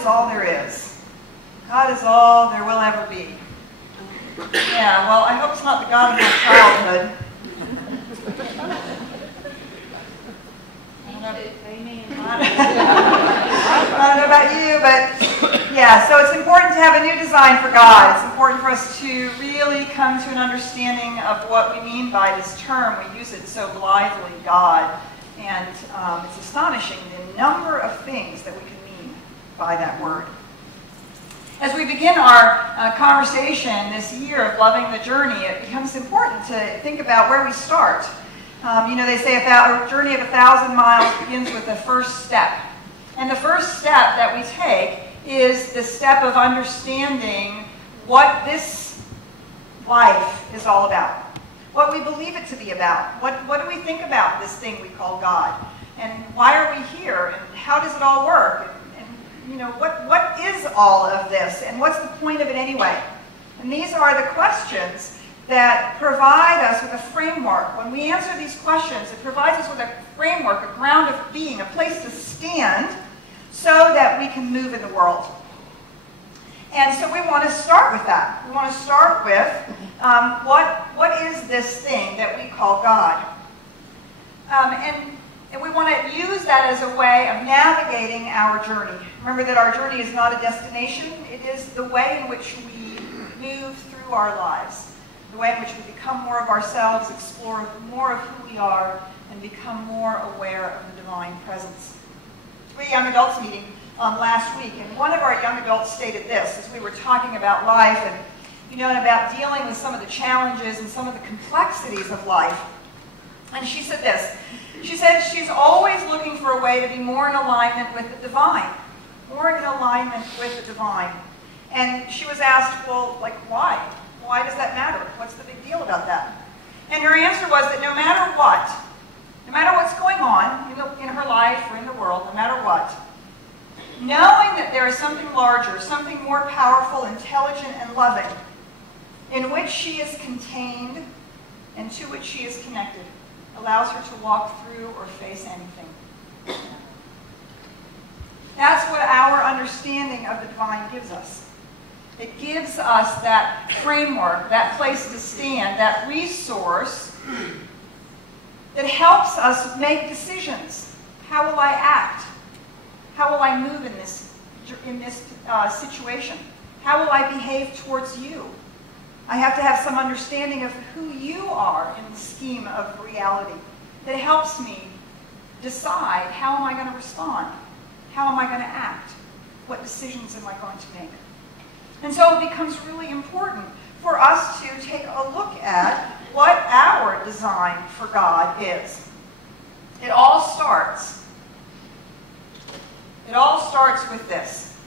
is all there is. God is all there will ever be. Yeah, well, I hope it's not the God of my childhood. I don't know about you, but yeah, so it's important to have a new design for God. It's important for us to really come to an understanding of what we mean by this term. We use it so blithely, God, and it's astonishing the number of things that we can mean by that word. As we begin our conversation this year of loving the journey, it becomes important to think about where we start. You know, they say a journey of 1,000 miles begins with the first step. And the first step that we take is the step of understanding what this life is all about, what we believe it to be about, what do we think about this thing we call God, and why are we here, and how does it all work, and you know, what is all of this, and what's the point of it anyway? And these are the questions that provide us with a framework. When we answer these questions, it provides us with a framework, a ground of being, a place to stand so that we can move in the world. And so we want to start with that. We want to start with what is this thing that we call God? And we want to use that as a way of navigating our journey. Remember that our journey is not a destination. It is the way in which we move through our lives. The way in which we become more of ourselves, explore more of who we are, and become more aware of the divine presence. We had a young adults meeting last week, and one of our young adults stated this as we were talking about life and, you know, and about dealing with some of the challenges and some of the complexities of life. And she said this. She said she's always looking for a way to be more in alignment with the divine, more in alignment with the divine. And she was asked, well, like, why? Why does that matter? What's the big deal about that? And her answer was that no matter what's going on in her life or in the world, no matter what, knowing that there is something larger, something more powerful, intelligent, and loving, in which she is contained and to which she is connected, allows her to walk through or face anything. That's what our understanding of the divine gives us. It gives us that framework, that place to stand, that resource that helps us make decisions. How will I act? How will I move in this situation? How will I behave towards you? I have to have some understanding of who you are in the scheme of reality that helps me decide how am I going to respond? How am I going to act? What decisions am I going to make? And so it becomes really important for us to take a look at what our design for God is. It all starts with this.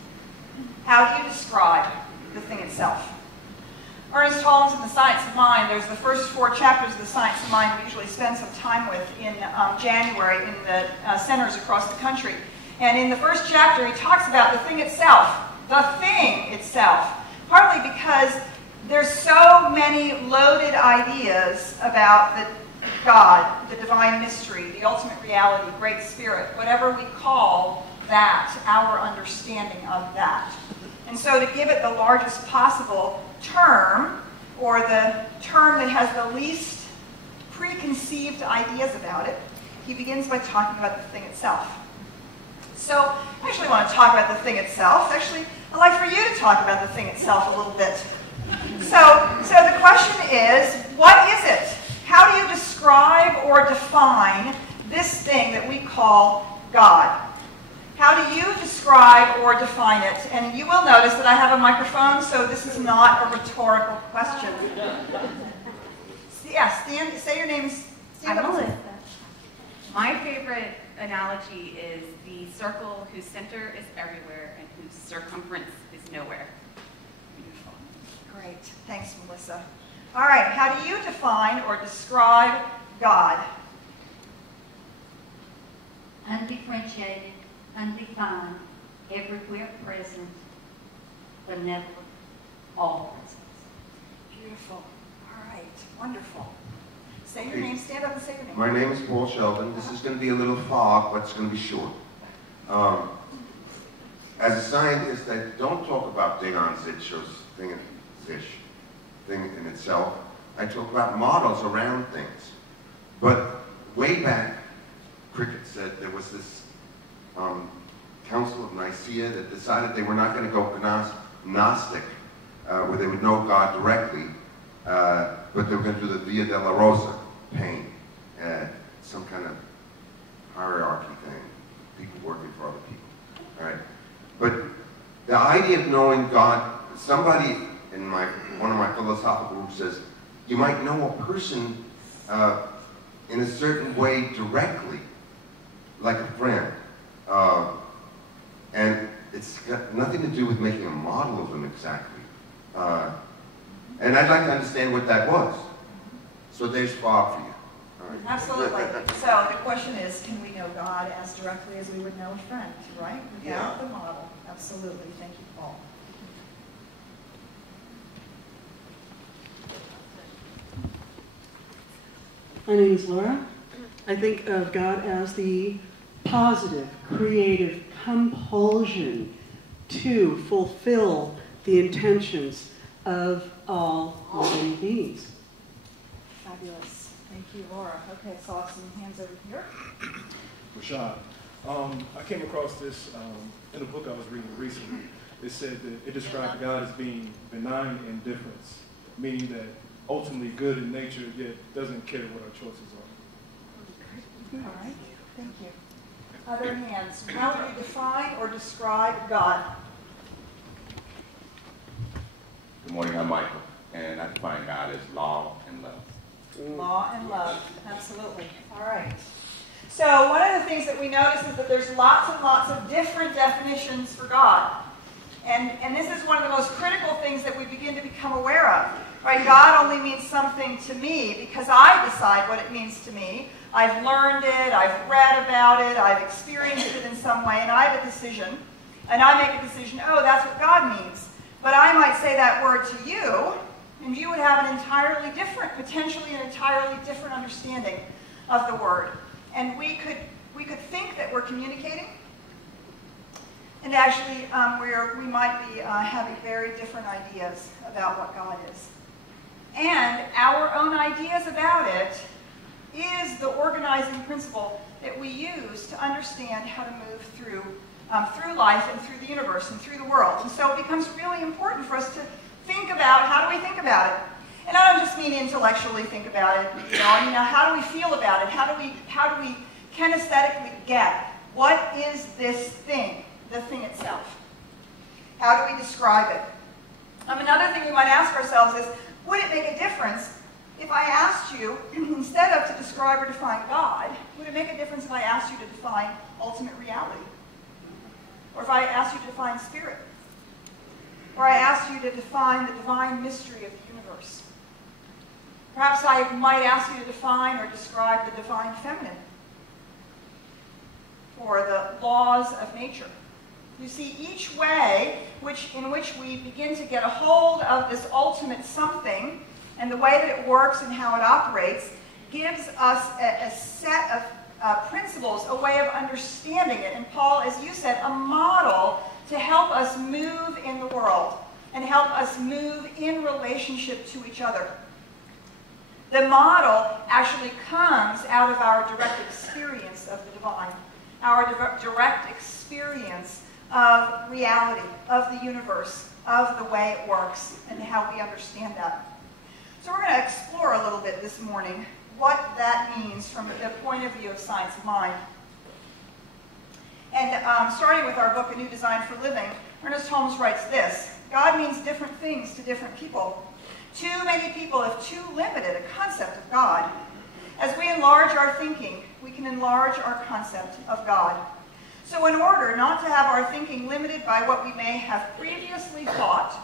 How do you describe the thing itself? Ernest Holmes in The Science of Mind, there's the first 4 chapters of The Science of Mind we usually spend some time with in January in the centers across the country. And in the first chapter, he talks about the thing itself, partly because there's so many loaded ideas about the God, the divine mystery, the ultimate reality, great spirit, whatever we call that, our understanding of that. And so to give it the largest possible term, or the term that has the least preconceived ideas about it, he begins by talking about the thing itself. So I actually want to talk about the thing itself. Actually, I'd like for you to talk about the thing itself a little bit. So the question is, what is it? How do you describe or define this thing that we call God? How do you describe or define it? And you will notice that I have a microphone, so this is not a rhetorical question. Yeah, say your name. I'm Melissa. My favorite analogy is the circle whose center is everywhere and whose circumference is nowhere. Beautiful. Great. Thanks, Melissa. All right, how do you define or describe God? Undifferentiated, undefined, everywhere present, benevolent, all present. Beautiful. All right, wonderful. Say your name, stand up and say your name. My name is Paul Sheldon. This is going to be a little fog, but it's going to be short. as a scientist, I don't talk about Ding on Zich or thing in itself. I talk about models around things. But way back, Cricket said there was this Council of Nicaea that decided they were not going to go Gnostic, where they would know God directly, but they were going to do the Via Dolorosa, pain, some kind of hierarchy thing, people working for other people. All right, but the idea of knowing God, somebody in one of my philosophical groups says, you might know a person in a certain way directly, like a friend. And it's got nothing to do with making a model of them exactly. And I'd like to understand what that was. So there's Bob for you. All right. Absolutely. So the question is, can we know God as directly as we would know a friend, right? Without the model. Absolutely. Thank you, Paul. My name is Laura. I think of God as the positive, creative compulsion to fulfill the intentions of all living beings. Fabulous. Thank you, Laura. Okay, so I'll have some hands over here. Rashad, I came across this in a book I was reading recently. It said that it described God as being benign indifference, meaning that ultimately good in nature, yet doesn't care what our choices are. All right. Thank you. Other hands. How would you define or describe God? Good morning, I'm Michael, and I define God as law and love. Law and love. Absolutely. All right. So one of the things that we notice is that there's lots and lots of different definitions for God. And this is one of the most critical things that we begin to become aware of. Right? God only means something to me because I decide what it means to me. I've learned it, I've read about it, I've experienced it in some way, and I have a decision. And I make a decision, oh, that's what God means. But I might say that word to you, and you would have an entirely different, potentially an entirely different understanding of the word. And we could think that we're communicating, and actually we might be having very different ideas about what God is. And our own ideas about it is the organizing principle that we use to understand how to move through life and through the universe and through the world. And so it becomes really important for us to think about how do we think about it. And I don't just mean intellectually think about it, I mean, how do we feel about it? How do we kinesthetically get what is this thing, the thing itself? How do we describe it? Another thing we might ask ourselves is, would it make a difference if I asked you, instead of to describe or define God, would it make a difference if I asked you to define ultimate reality? Or if I asked you to define spirit? Or I asked you to define the divine mystery of the universe? Perhaps I might ask you to define or describe the divine feminine, or the laws of nature. You see, each way in which we begin to get a hold of this ultimate something and the way that it works and how it operates gives us a set of principles, a way of understanding it. And Paul, as you said, a model to help us move in the world and help us move in relationship to each other. The model actually comes out of our direct experience of the divine, our direct experience of reality, of the universe, of the way it works, and how we understand that. So we're going to explore a little bit this morning what that means from the point of view of science of mind. And starting with our book, A New Design for Living, Ernest Holmes writes this: God means different things to different people. Too many people have too limited a concept of God. As we enlarge our thinking, we can enlarge our concept of God. So in order not to have our thinking limited by what we may have previously thought,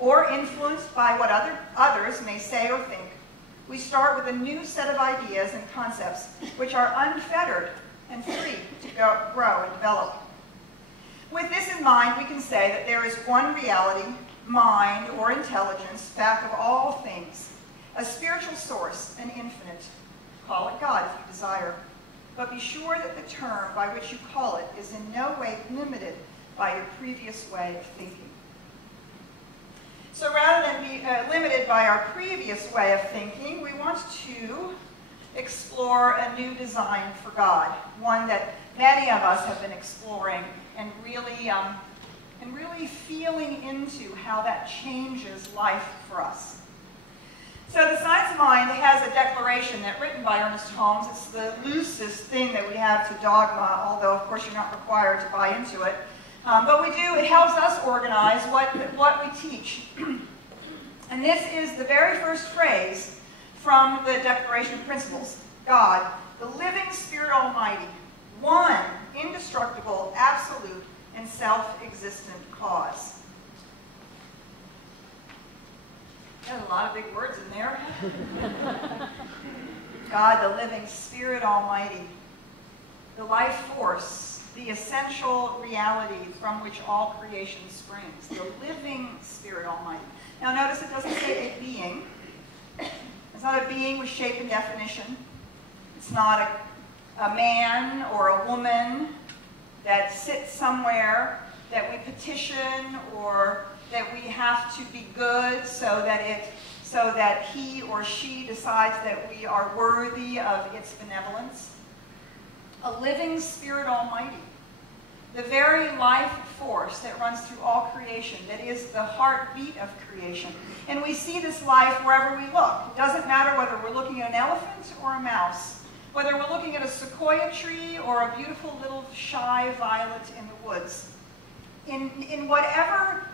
or influenced by what others may say or think, we start with a new set of ideas and concepts which are unfettered and free to grow and develop. With this in mind, we can say that there is one reality, mind, or intelligence back of all things, a spiritual source, an infinite. Call it God if you desire, but be sure that the term by which you call it is in no way limited by your previous way of thinking. So rather than be limited by our previous way of thinking, we want to explore a new design for God, one that many of us have been exploring and really feeling into how that changes life for us. So the Science of Mind has a declaration that written by Ernest Holmes. It's the loosest thing that we have to dogma, although of course you're not required to buy into it. But we do, it helps us organize what we teach. And this is the very first phrase from the Declaration of Principles. God, the living Spirit Almighty, one, indestructible, absolute, and self-existent cause. There's a lot of big words in there. God, the living Spirit Almighty, the life force, the essential reality from which all creation springs, the living Spirit Almighty. Now notice it doesn't say a being. It's not a being with shape and definition. It's not a man or a woman that sits somewhere that we petition or that we have to be good so that he or she decides that we are worthy of its benevolence. A living Spirit Almighty, the very life force that runs through all creation, that is the heartbeat of creation. And we see this life wherever we look. It doesn't matter whether we're looking at an elephant or a mouse, whether we're looking at a sequoia tree or a beautiful little shy violet in the woods. In whatever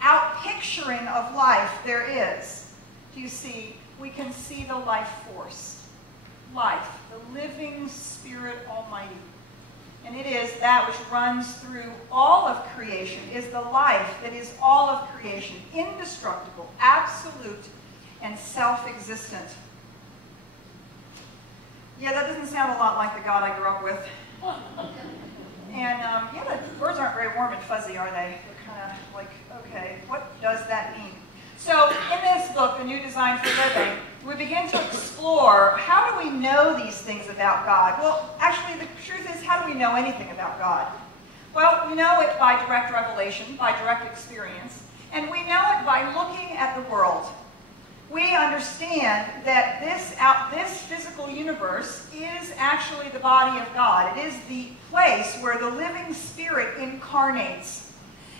outpicturing of life there is, do you see, we can see the life force. Life, the living Spirit Almighty. And it is that which runs through all of creation, is the life that is all of creation, indestructible, absolute, and self-existent. Yeah, that doesn't sound a lot like the God I grew up with. And yeah, the words aren't very warm and fuzzy, are they? They're kind of like, okay, what does that mean? So in this book, The New Design for Living, we begin to explore how do we know these things about God? Well, actually, the truth is, how do we know anything about God? Well, we know it by direct revelation, by direct experience, and we know it by looking at the world. We understand that this physical universe is actually the body of God. It is the place where the living Spirit incarnates.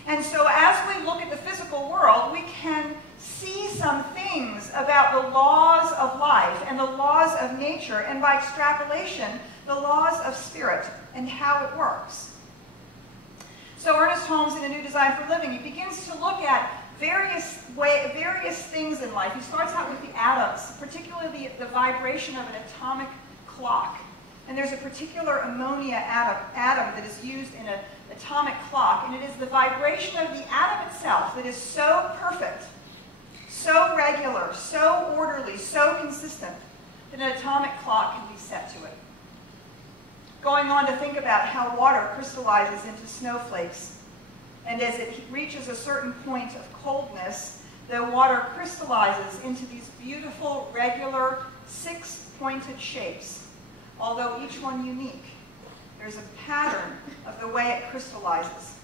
And so as we look at the physical world, we can see some things about the laws of life and the laws of nature, and by extrapolation, the laws of spirit and how it works. So Ernest Holmes, in A New Design for Living, he begins to look at various things in life. He starts out with the atoms, particularly the vibration of an atomic clock. And there's a particular ammonia atom that is used in an atomic clock, and it is the vibration of the atom itself that is so perfect, so regular, so orderly, so consistent, that an atomic clock can be set to it. Going on to think about how water crystallizes into snowflakes. And as it reaches a certain point of coldness, the water crystallizes into these beautiful, regular, six-pointed shapes, although each one unique. There's a pattern of the way it crystallizes.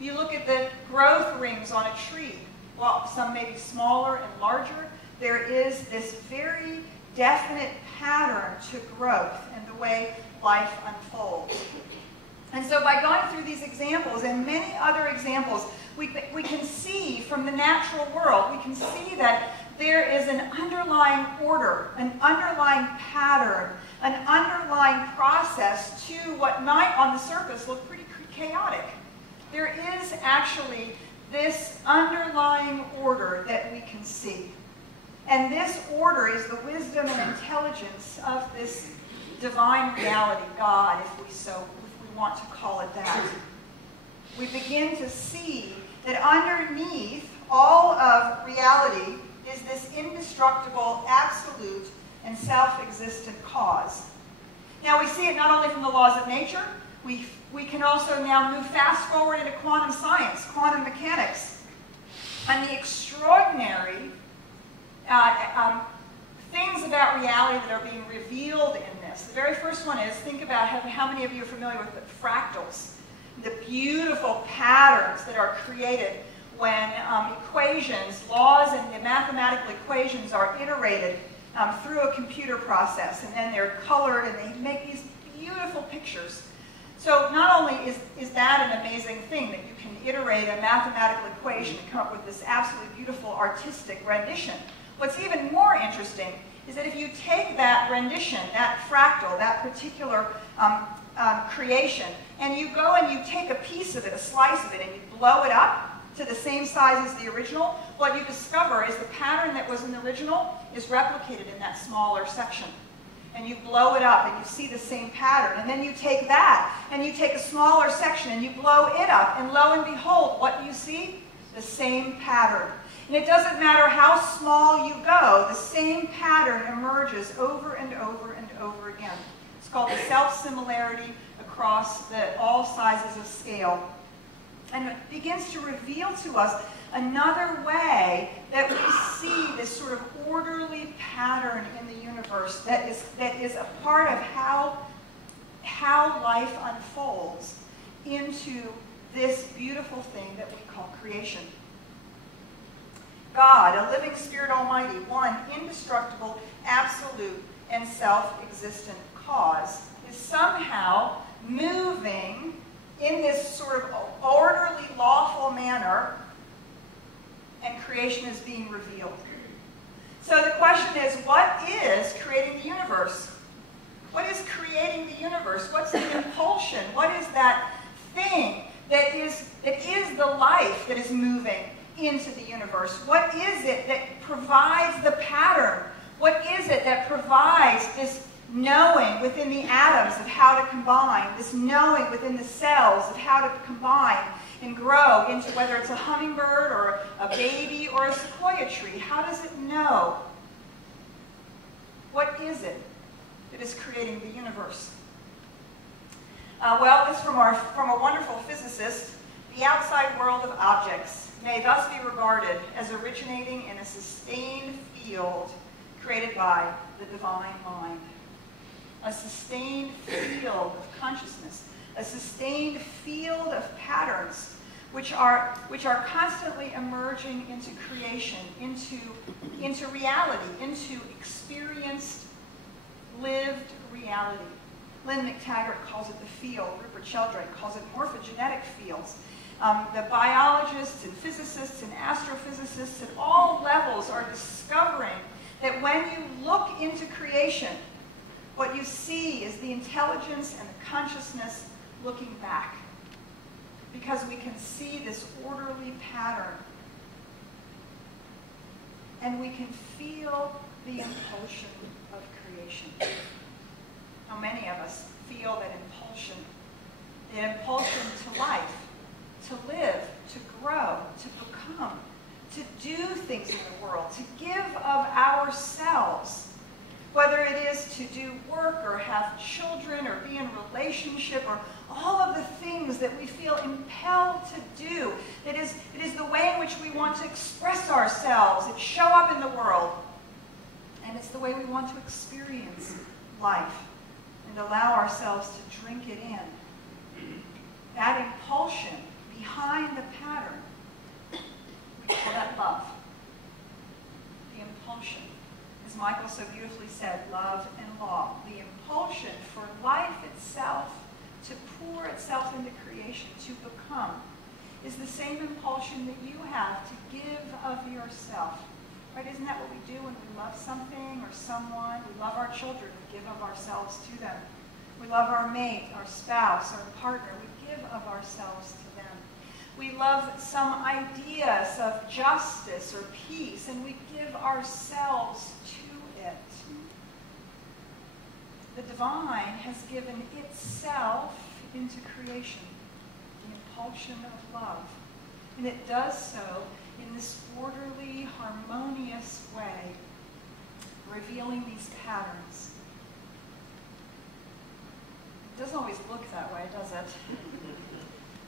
You look at the growth rings on a tree. Well, some may be smaller and larger. There is this very definite pattern to growth and the way life unfolds. And so by going through these examples and many other examples, we can see from the natural world, we can see that there is an underlying order, an underlying pattern, an underlying process to what might on the surface look pretty chaotic. There is actually this underlying order that we can see. And this order is the wisdom and intelligence of this divine reality, God, if we want to call it that. We begin to see that underneath all of reality is this indestructible, absolute, and self-existent cause. Now we see it not only from the laws of nature, we can also now move fast forward into quantum science, quantum mechanics, and the extraordinary things about reality that are being revealed in this. The very first one is, think about how many of you are familiar with fractals. the beautiful patterns that are created when equations, laws, and the mathematical equations are iterated through a computer process, and then they're colored, and they make these beautiful pictures. So not only is that an amazing thing, that you can iterate a mathematical equation and come up with this absolutely beautiful artistic rendition, what's even more interesting is that if you take that rendition, that fractal, that particular creation, and you go and you take a piece of it, a slice of it, and you blow it up to the same size as the original, what you discover is the pattern that was in the original is replicated in that smaller section. And you blow it up and you see the same pattern. And then you take that and you take a smaller section and you blow it up, and lo and behold, what do you see? The same pattern. And it doesn't matter how small you go, the same pattern emerges over and over and over again. It's called the self-similarity across all sizes of scale. And it begins to reveal to us another way that we see this sort of orderly pattern in the universe that is a part of how life unfolds into this beautiful thing that we call creation. God, a living spirit almighty, one indestructible, absolute, and self-existent cause, is somehow moving in this sort of orderly, lawful manner, and creation is being revealed. So the question is, what is creating the universe? What is creating the universe? What's the impulsion? What is that thing that is the life that is moving into the universe? What is it that provides the pattern? What is it that provides this knowing within the atoms of how to combine, this knowing within the cells of how to combine and grow into whether it's a hummingbird or a baby or a sequoia tree? How does it know? What is it that is creating the universe? Well, this from a wonderful physicist. The outside world of objects may thus be regarded as originating in a sustained field created by the divine mind. A sustained field of consciousness, a sustained field of patterns which are constantly emerging into creation, into reality, into experienced, lived reality. Lynn McTaggart calls it the field. Rupert Sheldrake calls it morphogenetic fields. The biologists and physicists and astrophysicists at all levels are discovering that when you look into creation, what you see is the intelligence and the consciousness looking back. Because we can see this orderly pattern. And we can feel the impulsion of creation. How many of us feel that impulsion? The impulsion to life, to live, to grow, to become, to do things in the world, to give of ourselves. Whether it is to do work or have children or be in relationship or all of the things that we feel impelled to do. It is the way in which we want to express ourselves and show up in the world. And it's the way we want to experience life and allow ourselves to drink it in. That impulsion behind the pattern, we call that love. The impulsion. As Michael so beautifully said, love and law. The impulsion for life itself to pour itself into creation, to become, is the same impulsion that you have to give of yourself. Right? Isn't that what we do when we love something or someone? We love our children, we give of ourselves to them. We love our mate, our spouse, our partner, we give of ourselves to them. We love some ideas of justice or peace, and we give ourselves to it. The divine has given itself into creation, the impulsion of love. And it does so in this orderly, harmonious way, revealing these patterns. It doesn't always look that way, does it?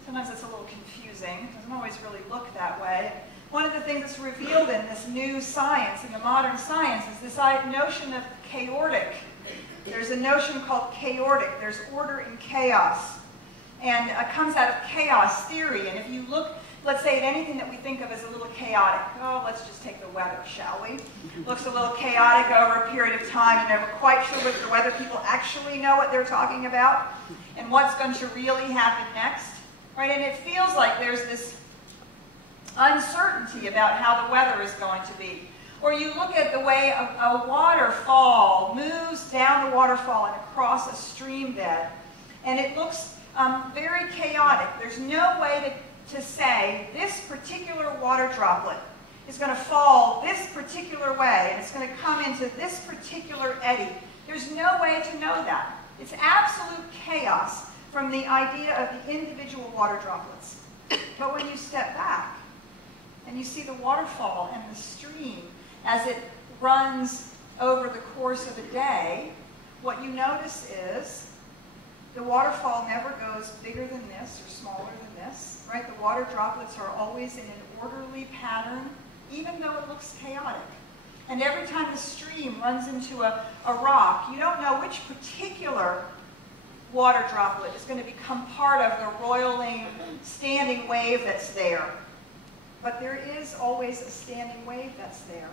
Sometimes it's a little confusing. It doesn't always really look that way. One of the things that's revealed in this new science, in the modern science, is this notion of chaotic. There's a notion called chaotic. There's order in chaos. and comes out of chaos theory. And if you look, let's say, at anything that we think of as a little chaotic, oh, let's just take the weather, shall we? Looks a little chaotic over a period of time. You're never quite sure whether the weather people actually know what they're talking about and what's going to really happen next, right? And it feels like there's this uncertainty about how the weather is going to be. Or you look at the way a waterfall moves down the waterfall and across a stream bed, and it looks very chaotic. There's no way to say this particular water droplet is going to fall this particular way, and it's going to come into this particular eddy. There's no way to know that. It's absolute chaos from the idea of the individual water droplets. But when you step back and you see the waterfall and the stream as it runs over the course of a day, what you notice is the waterfall never goes bigger than this or smaller than this, right? The water droplets are always in an orderly pattern, even though it looks chaotic. And every time the stream runs into a rock, you don't know which particular water droplet is going to become part of the roiling, standing wave that's there. But there is always a standing wave that's there.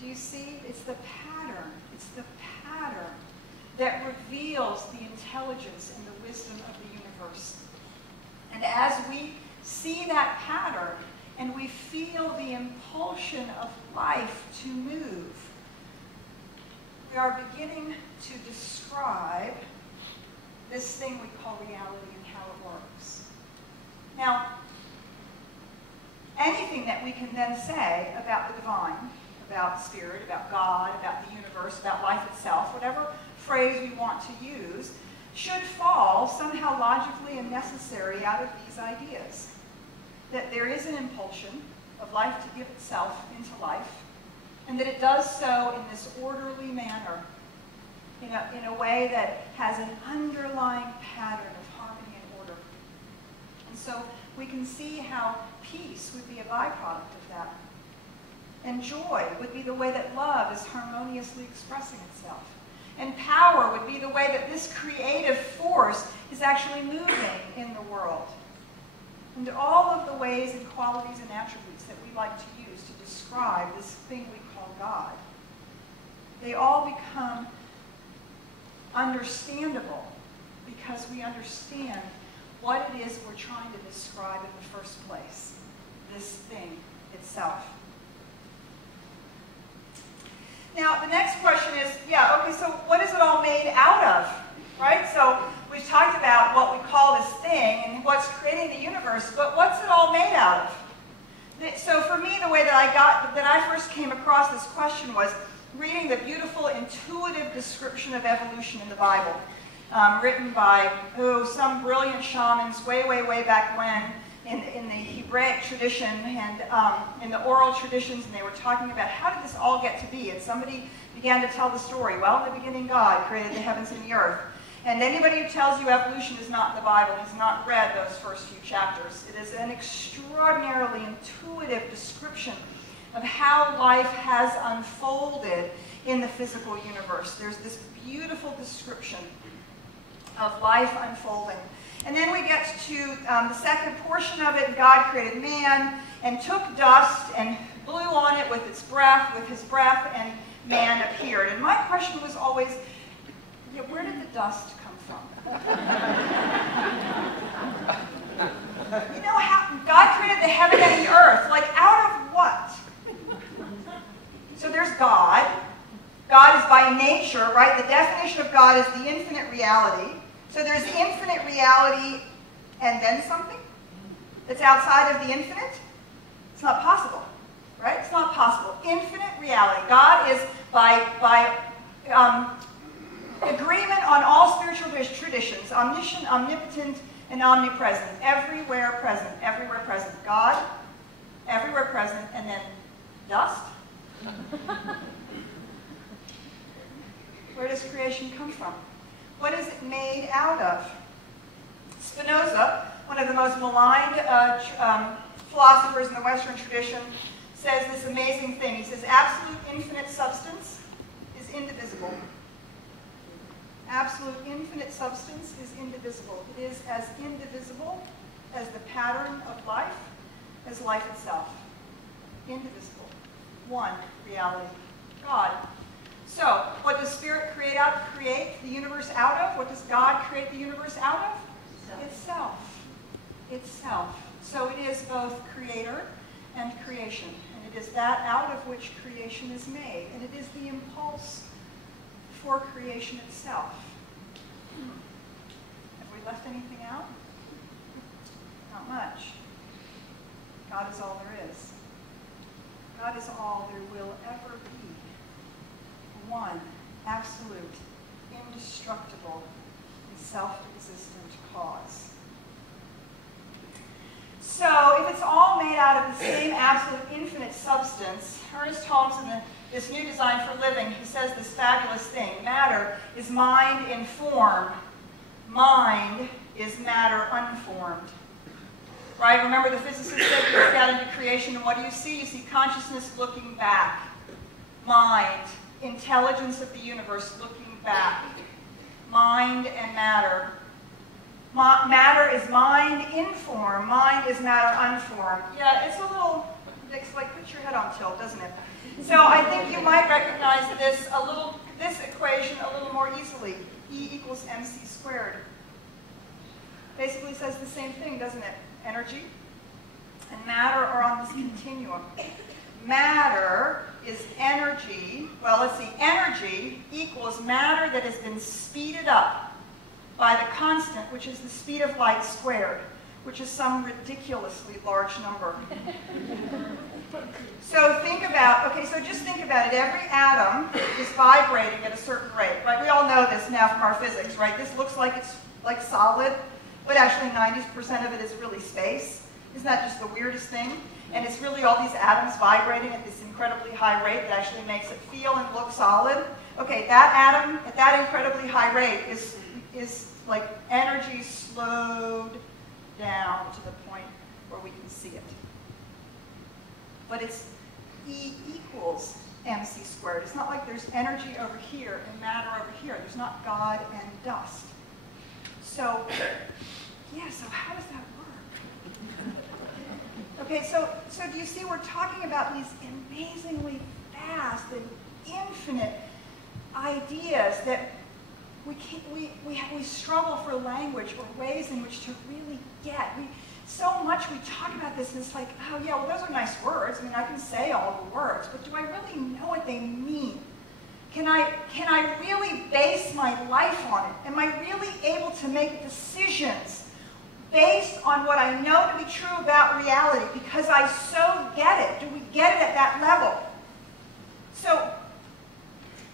Do you see? It's the pattern. It's the pattern that reveals the intelligence and the wisdom of the universe. And as we see that pattern and we feel the impulsion of life to move, we are beginning to describe this thing we call reality and how it works. Now, anything that we can then say about the divine, about spirit, about God, about the universe, about life itself, whatever phrase we want to use, should fall somehow logically and necessary out of these ideas. That there is an impulsion of life to give itself into life, and that it does so in this orderly manner, in a way that has an underlying pattern of harmony and order. And so we can see how peace would be a byproduct of that. And joy would be the way that love is harmoniously expressing itself. And power would be the way that this creative force is actually moving in the world. And all of the ways and qualities and attributes that we like to use to describe this thing we call God, they all become understandable because we understand what it is we're trying to describe in the first place, this thing itself. Now, the next question is, okay, so what is it all made out of, right? So we've talked about what we call this thing and what's creating the universe, but what's it all made out of? So for me, the way that I first came across this question was reading the beautiful, intuitive description of evolution in the Bible, written by some brilliant shamans way, way, way back when in the Hebraic tradition and in the oral traditions, and they were talking about how did this all get to be, and somebody began to tell the story. Well, in the beginning, God created the heavens and the earth. And anybody who tells you evolution is not in the Bible has not read those first few chapters. It is an extraordinarily intuitive description of how life has unfolded in the physical universe. There's this beautiful description of life unfolding. And then we get to the second portion of it. God created man and took dust and blew on it with his breath, and man appeared. And my question was always, where did the dust come from? You know how God created the heaven and the earth, like out of what? So there's God. God is by nature, right? The definition of God is the infinite reality. So there's infinite reality and then something that's outside of the infinite? It's not possible, right? It's not possible. Infinite reality. God is by agreement on all spiritual traditions, omniscient, omnipotent, and omnipresent. Everywhere present, everywhere present. God, everywhere present, and then dust? Where does creation come from? What is it made out of? Spinoza, one of the most maligned philosophers in the Western tradition, says this amazing thing. He says, absolute infinite substance is indivisible. absolute infinite substance is indivisible. It is as indivisible as the pattern of life, as life itself. Indivisible. One reality. God. So, what does Spirit create the universe out of? What does God create the universe out of? Itself. Itself. So it is both creator and creation. And it is that out of which creation is made. And it is the impulse for creation itself. Have we left anything out? Not much. God is all there is. God is all there will ever be. One, absolute, indestructible, and self-existent cause. So, if it's all made out of the same absolute infinite substance, Ernest Holmes, in this new design for living, he says this fabulous thing: matter is mind in form. Mind is matter unformed. Right? Remember the physicist said you look out into creation, and what do you see? You see consciousness looking back. Mind, intelligence of the universe looking back. Mind and matter. Matter is mind in form. Mind is matter unformed. Yeah, it's a little, it's like puts your head on tilt, doesn't it? So I think you might recognize this equation a little more easily. E equals mc squared. Basically says the same thing, doesn't it? Energy and matter are on this continuum. Matter is energy. Well, let's see. Energy equals matter that has been speeded up by the constant, which is the speed of light squared, which is some ridiculously large number. So think about, okay, so just think about it. Every atom is vibrating at a certain rate, right? We all know this now from our physics, right? This looks like it's like solid, but actually 90% of it is really space. Isn't that just the weirdest thing? And it's really all these atoms vibrating at this incredibly high rate that actually makes it feel and look solid. Okay, that atom at that incredibly high rate is like energy slowed down to the point where we can see it. But it's E equals mc squared. It's not like there's energy over here and matter over here. There's not God and dust. So, yeah, so how does that work? Okay, so do you see we're talking about these amazingly vast and infinite ideas that we struggle for language or ways in which to really get. So much we talk about this and it's like, oh yeah, well those are nice words. I mean, I can say all the words, but do I really know what they mean? Can I really base my life on it? Am I really able to make decisions based on what I know to be true about reality because I so get it? Do we get it at that level? So,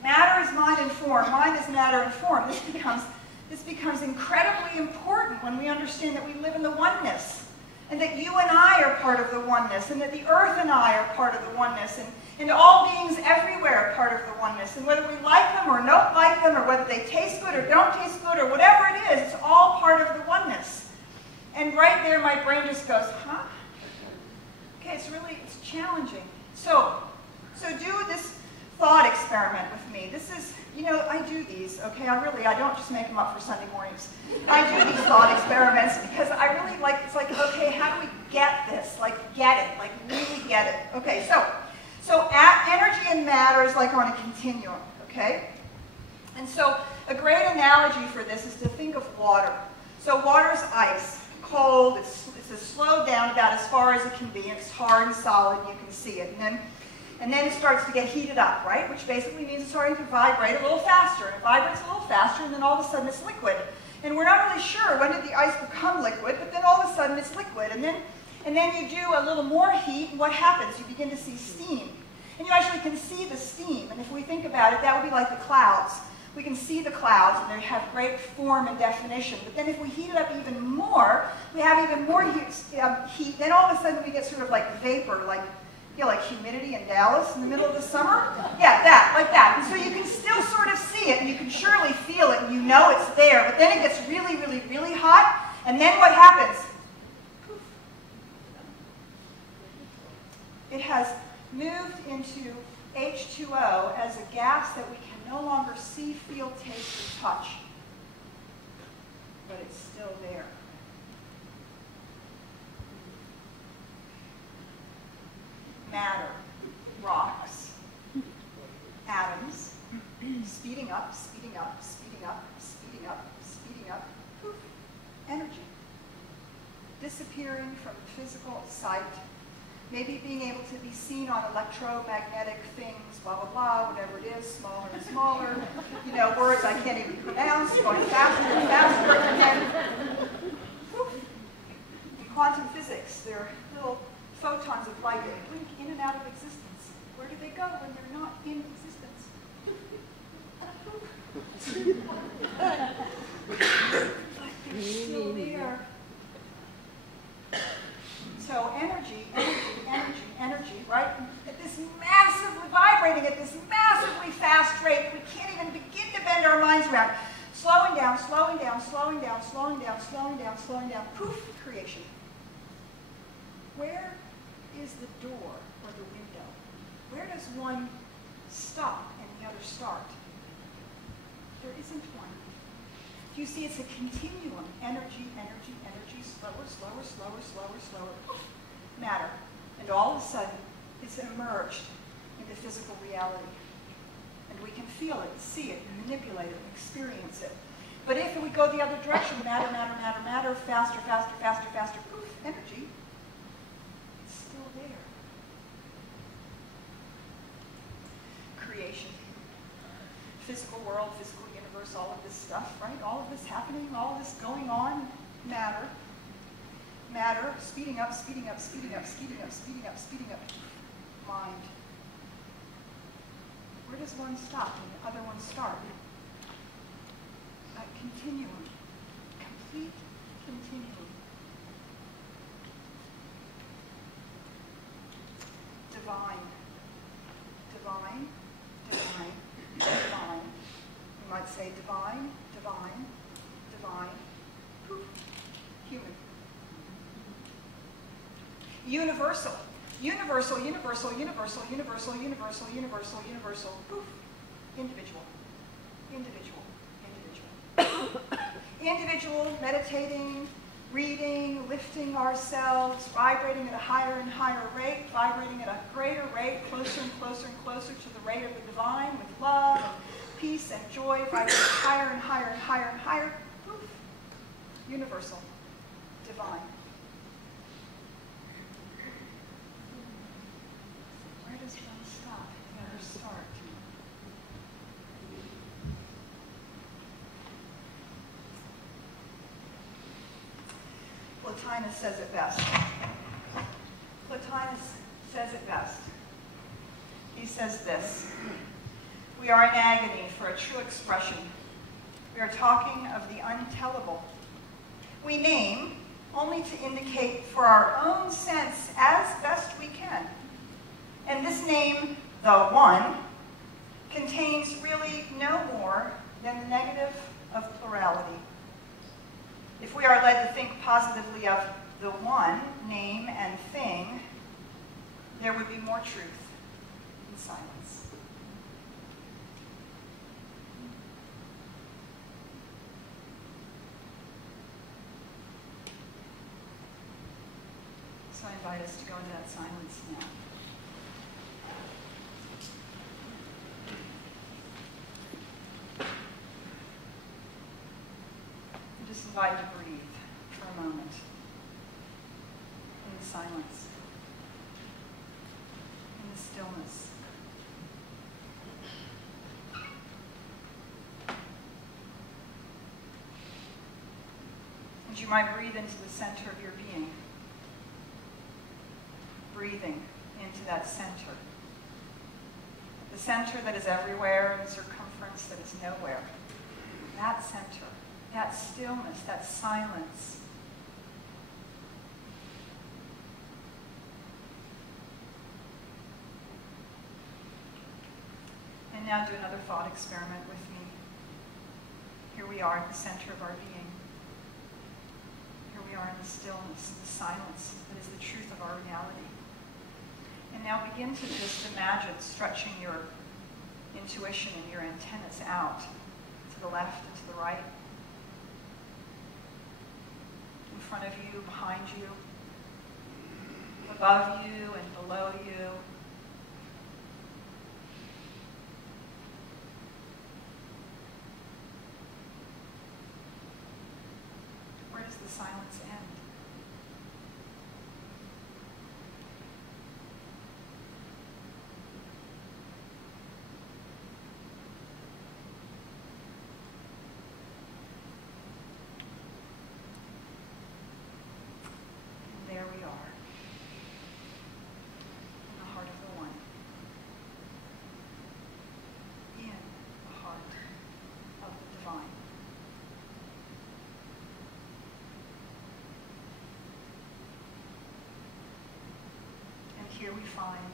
matter is mind and form. Mind is matter and form. This becomes incredibly important when we understand that we live in the oneness, and that you and I are part of the oneness, and that the earth and I are part of the oneness, and all beings everywhere are part of the oneness. And whether we like them or don't like them, or whether they taste good or don't taste good, or whatever it is, it's all part of the oneness. And right there, my brain just goes, huh? Okay, it's challenging. So do this thought experiment with me. This is, I do these, okay? I don't just make them up for Sunday mornings. I do these thought experiments because I really like, it's like, okay, how do we get this? Like, get it, like really get it. Okay, so energy and matter is like on a continuum, okay? And so a great analogy for this is to think of water. So water's ice, cold, it's slowed down about as far as it can be. It's hard and solid, you can see it. And then it starts to get heated up, right? Which basically means it's starting to vibrate a little faster. And it vibrates a little faster, and then all of a sudden it's liquid. And we're not really sure when did the ice become liquid, but then all of a sudden it's liquid. And then you do a little more heat, and what happens? You begin to see steam. And you actually can see the steam. And if we think about it, that would be like the clouds. We can see the clouds, and they have great form and definition. But then if we heat it up even more, we have even more heat. Then all of a sudden we get sort of like vapor, like humidity in Dallas in the middle of the summer. Yeah, like that. And so you can still sort of see it, and you can surely feel it, and you know it's there. But then it gets really, really, really hot, and then what happens? Poof. It has moved into H2O as a gas that we can no longer see, feel, taste, or touch. But it's still there. Matter, rocks, atoms, speeding up, speeding up, speeding up, speeding up, speeding up, poof, energy. Disappearing from physical sight, maybe being able to be seen on electromagnetic things, blah, blah, blah, whatever it is, smaller and smaller, you know, words I can't even pronounce, going faster and faster, and then, whew. In quantum physics, there are little photons of light that blink in and out of existence. Where do they go when they're not in existence? But they're still there. So energy, energy, energy, energy, right? At this massively vibrating, at this massively fast rate, we can't even begin to bend our minds around. Slowing down, slowing down, slowing down, slowing down, slowing down, slowing down, poof, creation. Where is the door or the window? Where does one stop and the other start? There isn't one. You see, it's a continuum. Energy, energy, energy, slower, slower, slower, slower, slower. Poof, matter. And all of a sudden, it's emerged into physical reality. And we can feel it, see it, manipulate it, experience it. But if we go the other direction, matter, matter, matter, matter, faster, faster, faster, faster, poof, energy, it's still there. Creation. Physical world, physical universe, all of this stuff, right? All of this happening, all of this going on, matter. Matter, speeding up, speeding up, speeding up, speeding up, speeding up, speeding up. Mind. Where does one stop and the other one start? A continuum. Complete continuum. Divine. Divine. Divine. Divine. You might say divine, divine, divine, poof, human. Universal. Universal, universal, universal, universal, universal, universal, universal, poof, individual. Individual. Individual. Individual, meditating, reading, lifting ourselves, vibrating at a higher and higher rate, vibrating at a greater rate, closer and closer and closer to the rate of the divine with love and peace and joy, vibrating higher and higher and higher and higher. Poof. Universal. Divine. Where does one stop and the other start? Plotinus says it best. Plotinus says it best. He says this: we are in agony for a true expression. We are talking of the untellable. We name only to indicate for our own sense as best we can. And this name, the one, contains really no more than the negative of plurality. If we are led to think positively of the one, name, and thing, there would be more truth in silence. So I invite us to go into that silence now. I just invite you to breathe for a moment in the silence, in the stillness. And you might breathe into the center of your being, breathing into that center. The center that is everywhere and circumference that is nowhere. That center, that stillness, that silence. And now do another thought experiment with me. Here we are at the center of our being. Here we are in the stillness, in the silence that is the truth of our reality. And now begin to just imagine stretching your intuition and your antennas out to the left and to the right, in front of you, behind you, above you and below you. Where does the silence end? And there we are, in the heart of the one, in the heart of the divine. And here we find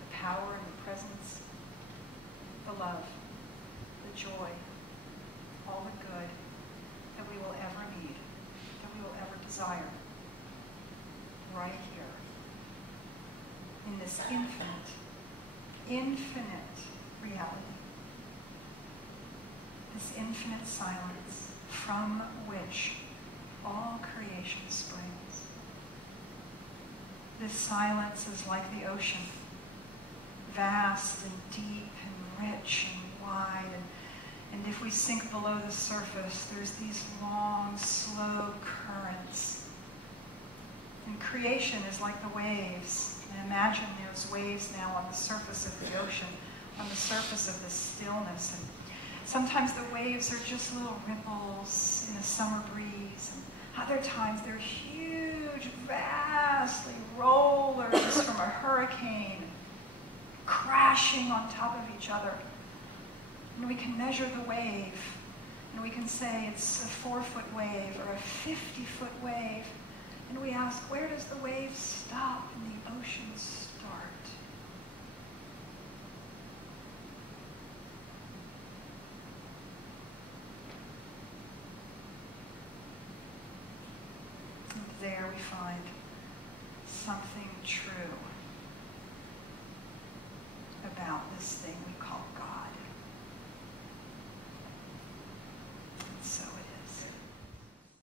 the power and the presence, the love, the joy, all the good that we will ever need, that we will ever desire, right here, in this infinite, infinite reality, this infinite silence from which all creation springs. This silence is like the ocean, vast and deep and rich and wide. And if we sink below the surface, there's these long, slow currents. And creation is like the waves. And imagine there's waves now on the surface of the ocean, on the surface of the stillness. And sometimes the waves are just little ripples in a summer breeze. And other times they're huge, vastly rollers from a hurricane crashing on top of each other. And we can measure the wave, and we can say it's a 4-foot wave or a 50-foot wave. And we ask, where does the wave stop and the ocean start? And there we find something true about this thing we call God.